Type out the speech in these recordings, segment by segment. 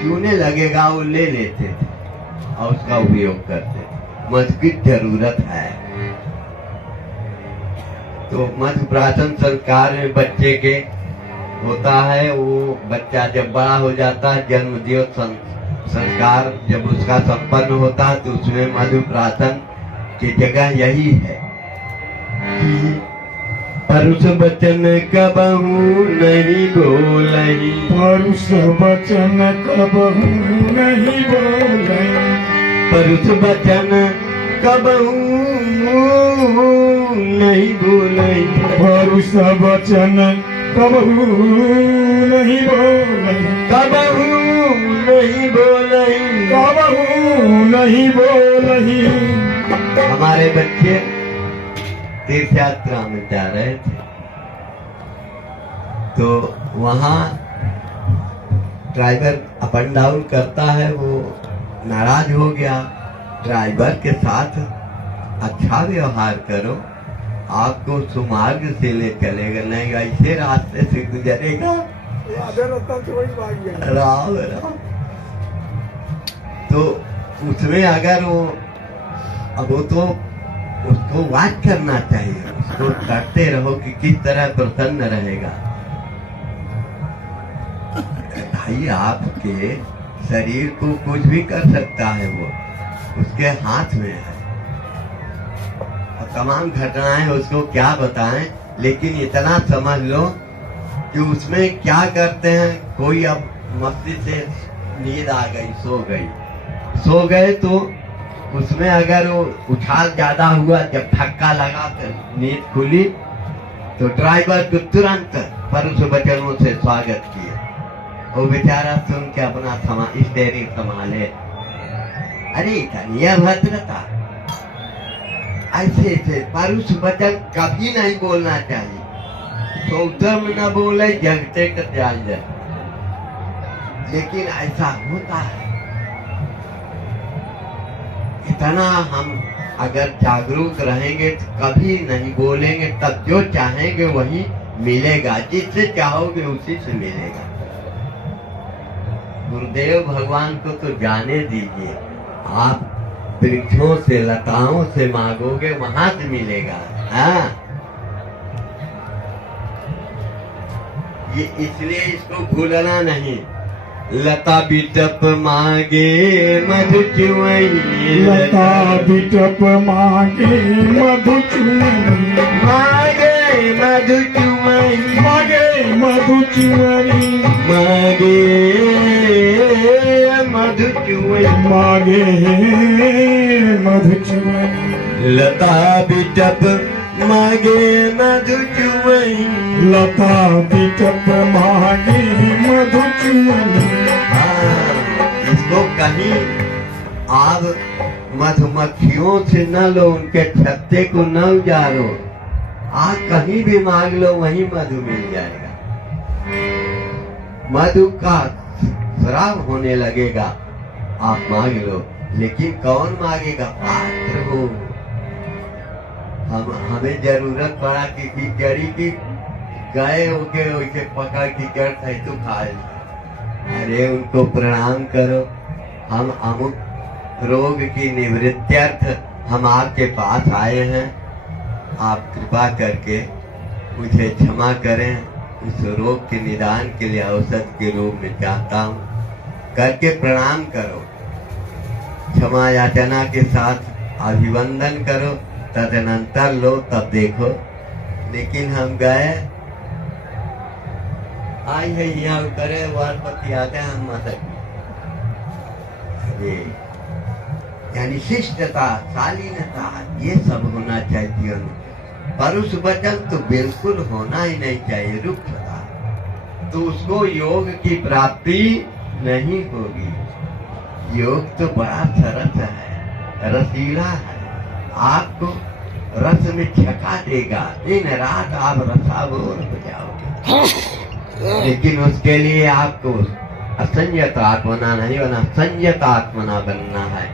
चूने लगेगा वो ले लेते थे और उसका उपयोग करते थे। मधु की जरूरत है। तो मधु प्राशन संस्कार में बच्चे के होता है। वो बच्चा जब बड़ा हो जाता है, जन्म दियो संस्कार जब उसका संपन्न होता है, तो उसमें मधु प्राशन की जगह यही है कि परुष वचन कबहू नहीं बोलई, परुष वचन कबहू नहीं बोलई, परुष वचन कबहू नहीं बोलई, परुष वचन कबहू नहीं बोलई, कबहू नहीं बोलई, कबहू नहीं बोलई। हमारे बच्चे तीर्थ यात्रा में जा रहे थे, तो वहाँ ड्राइवर अप एंड डाउन करता है, वो नाराज हो गया। ड्राइवर के साथ अच्छा व्यवहार करो, आपको सुमार्ग से ले चलेगा, नहीं ऐसे रास्ते से गुजरेगा। राम राम। तो उसमें अगर वो अब वो तो उसको वाच करना चाहिए, उसको करते रहो कि किस तरह प्रसन्न रहेगा। भाई आपके शरीर को कुछ भी कर सकता है, वो उसके हाथ में है। और तमाम घटनाएं उसको क्या बताएं, लेकिन इतना समझ लो कि उसमें क्या करते हैं। कोई अब मस्ती से नींद आ गई, सो गए तो उसमें अगर वो उछाल ज्यादा हुआ, जब धक्का लगा तो नींद खुली, तो ड्राइवर को तुरंत परुष वचनों से स्वागत किया। वो बेचारा सुन के अपना स्टेयरिंग संभाले। अरे इतनी अभद्रता, ऐसे परुष वचन कभी नहीं बोलना चाहिए। सौतम न बोले जगते कर जाए, लेकिन ऐसा होता है। इतना हम अगर जागरूक रहेंगे तो कभी नहीं बोलेंगे, तब जो चाहेंगे वही मिलेगा, जिससे चाहोगे उसी से मिलेगा। गुरुदेव भगवान को तो जाने दीजिए, आप वृक्षों से लताओं से मांगोगे वहां से मिलेगा। हाँ, ये इसलिए इसको भूलना नहीं। लता बिटप मांगे मधु चुवई, लता बिटप मांगे मधु चुवई, मांगे मधु चुवई, मांगे मधु चुवई, मांगे मधु चुवई, मांगे मधु चुवई। लता बिटप मांगे मधु चुवई, लता बिटप मांगे मधु चुवई। इसको कहीं आप मधुमक्खियों से न लो, उनके छत्ते को न उजारो। आप कहीं भी मांग लो, वहीं मधु मिल जाएगा। मधु का स्राव होने लगेगा, आप मांग लो, लेकिन कौन मांगेगा? पात्र हो। हमें जरूरत पड़ा कि जड़ी की गए होके वैसे पकड़ की जड़ है तो खाए। अरे उनको प्रणाम करो। हम अमुक रोग की निवृत्त्यर्थ हम आपके पास आए हैं, आप कृपा करके मुझे क्षमा करें। इस रोग के निदान के लिए औषध के रूप में चाहता हूँ, करके प्रणाम करो, क्षमा याचना के साथ अभिवंदन करो, तदनंतर लो, तब देखो। लेकिन हम गए, आई है यहाँ करे वारपति आते हैं, हम मदद यानी शिष्टता, शालीनता, ये सब होना चाहिए जीवन में। परुष वचन तो बिल्कुल होना ही नहीं चाहिए, रुक्षता, तो उसको योग की प्राप्ति नहीं होगी। योग तो बड़ा सरस है, रसीला है, आपको रस में छका देगा, दिन रात आप रसाबोर हो जाओगे। लेकिन उसके लिए आपको असंयत आत्मना नहीं बना, संयत आत्मना बनना है।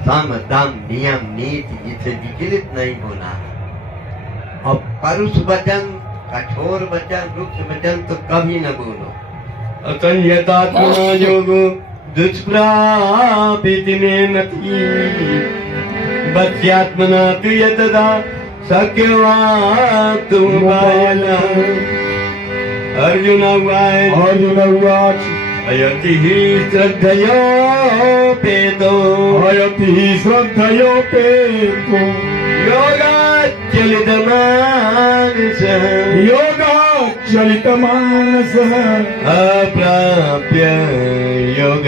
सम दम नियम नीति, जिससे विचलित नहीं होना है। और परुष वचन, कठोर वचन, रुक्ष वचन तो कभी न बोलो। असंयत आत्मना योगो दुष्प्रापितिने नति वत्स्यात्मना तु यतदा शक्यवाक्तुमुपायन अर्जुन उवाच अयति हि श्रद्धयोपेतो योगाचलितमानसः अप्राप्य योग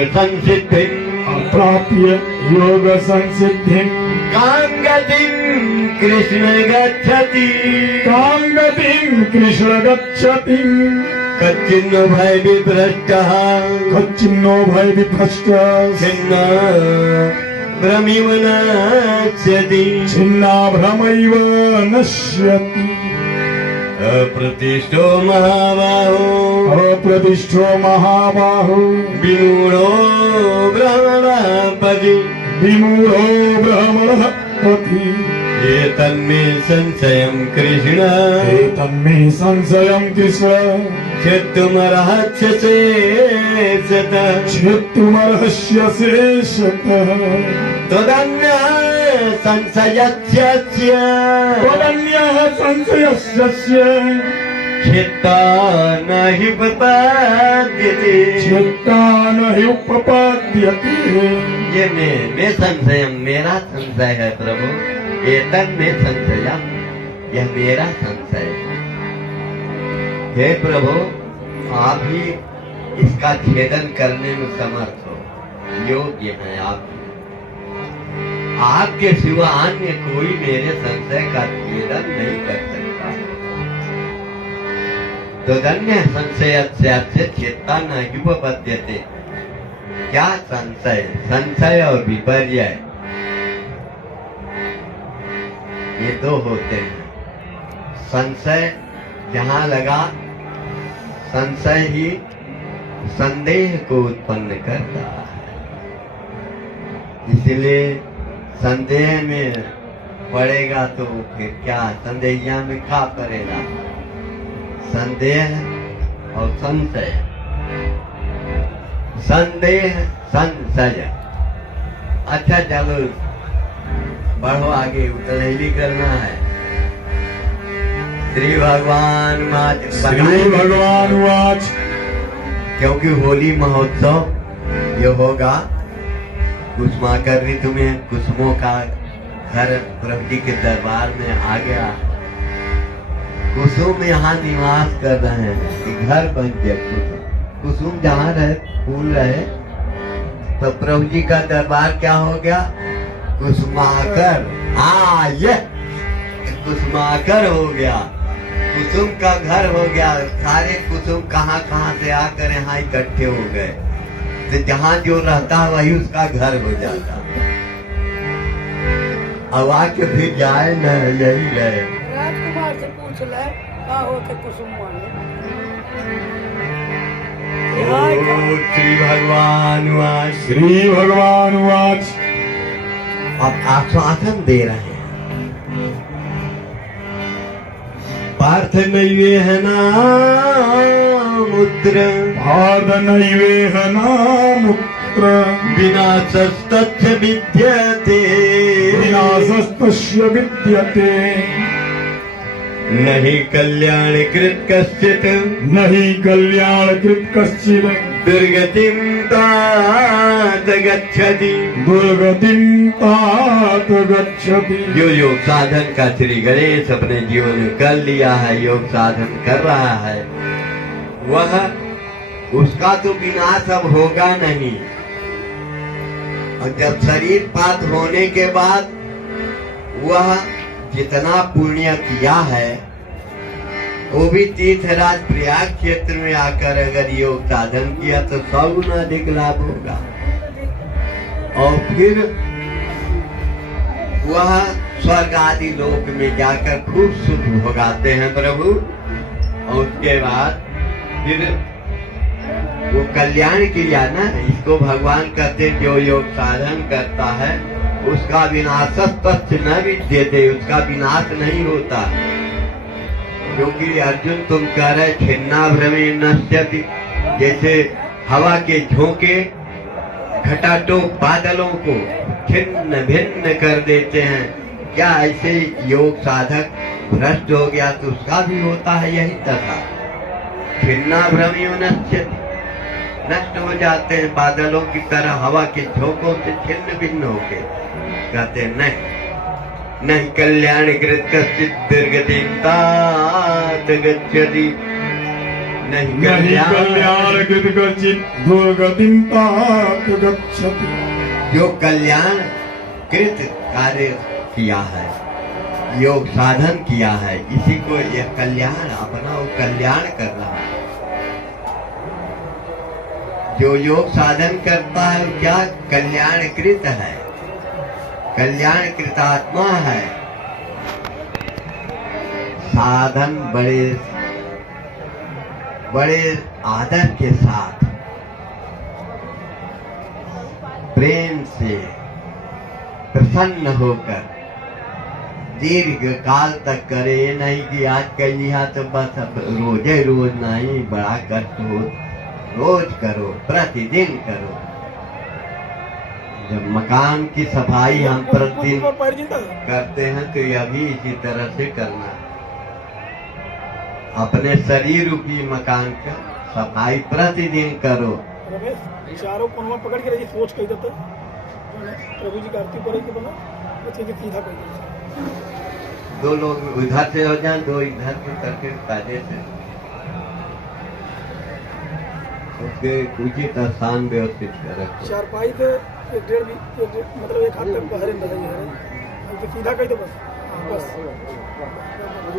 संसिद्धिं कां गतिं कृष्ण गच्छति कच्चिन्नो भय विभ्रष्टः छिन्ना भ्रमैव नश्यति अप्रतिष्ठो महाबाहो विमूढो भ्रमणपति एतन्मे संशयं कृष्ण छेत्तुमर्हस्यसे शतः त्वदन्यः संशयस्य चित्ता न हि उपपाद्यते ये मैं संशय मेरा संशय है प्रभु एतन में संशय यह मेरा संशय है प्रभु आप ही इसका छेदन करने में समर्थ हो योग्य है आप आपके सिवा अन्य कोई मेरे संशय का छेदन नहीं कर सकता तो धन्य संशय चेता न उपपद्यते क्या संशय और विपर्य ये दो होते हैं संशय जहाँ लगा संशय ही संदेह को उत्पन्न करता है इसलिए संदेह में पड़ेगा तो फिर क्या संदेहिया में क्या पड़ेगा संदेह और संशय अच्छा चलो बढ़ो आगे उतरैली करना है श्री भगवान वाच क्योंकि होली महोत्सव ये होगा कुसुमाकर ऋतु में कुसुमों का घर प्रभु जी के दरबार में आ गया कुसुम यहाँ निवास कर रहे हैं घर बन गया कुसुम जहाँ रहे फूल रहे तो प्रभु जी का दरबार क्या हो गया कुसुमाकर ये कुसुमाकर हो गया कुसुम का घर हो गया सारे कुसुम कहाँ से आकर यहाँ इकट्ठे हो गए तो जहाँ जो रहता है वही उसका घर हो जाता अब आके फिर जाए न यही रहे राजकुमार से पूछ ले का होते कुसुम वाले श्री भगवान वाच अब आश्वासन दे रहे हैं पार्थ नैवेह नामुत्र विनाशस्तस्य विद्यते नहीं कल्याणकृत कश्चित् दुर्गतिं तात गच्छति जो योग साधन का श्री गणेश अपने जीवन में कर लिया है योग साधन कर रहा है वह उसका तो विनाश अब होगा नहीं और जब शरीर पात होने के बाद वह जितना पुण्य किया है वो भी तीर्थराज प्रयाग क्षेत्र में आकर अगर योग साधन किया तो 100 गुना अधिक लाभ होगा और फिर वह स्वर्ग आदि लोक में जाकर खूब सुख भोगाते हैं प्रभु और उसके बाद फिर वो कल्याण किया ना इसको भगवान कहते जो योग साधन करता है उसका विनाश न विद्यते उसका विनाश नहीं होता क्योंकि अर्जुन तुम कह रहे छिन्ना भ्रमे नश्यति जैसे हवा के झोंके खटाटोप बादलों को छिन्न भिन्न कर देते हैं। क्या ऐसे योग साधक भ्रष्ट हो गया तो उसका भी होता है यही दशा। छिन्ना भ्रमियो नश्यति, नष्ट हो जाते हैं बादलों की तरह, हवा के झोंकों से छिन्न भिन्न हो गए। कहते नहीं, नहीं कल्याण कृत कश्चित् दुर्गतिं तात गच्छति, नहीं नहीं कल्याण कल्याण कृत कचित दुर्गतिं तात गच्छति। जो कल्याण कृत कार्य किया है, योग साधन किया है, इसी को यह कल्याण अपना वो कल्याण कर रहा है। जो योग साधन करता है वो क्या कल्याणकृत है, कल्याण कृतात्मा है। साधन बड़े बड़े आदर के साथ प्रेम से प्रसन्न होकर दीर्घ काल तक करे। ये नहीं कि आज कर लिया तो बस अब रोजे रोज नहीं, बड़ा कष्ट हो, रोज करो, प्रतिदिन करो। जब मकान की सफाई हम प्रतिदिन करते हैं तो यह भी इसी तरह से करना है। अपने शरीर रूपी मकान का सफाई प्रतिदिन करो। चारों कोनवा पकड़ के रही सोच कही देता प्रभु जी का आरती पर के बना बच्चे के सीधा कही देता। दो लोग उधर से हो जाए, दो इधर से करके कायदे से उसके उचित स्थान व्यवस्थित रखो। चारपाई तो मतलब एक हाथ तक बाहर नहीं है, सीधा कही तो बस बस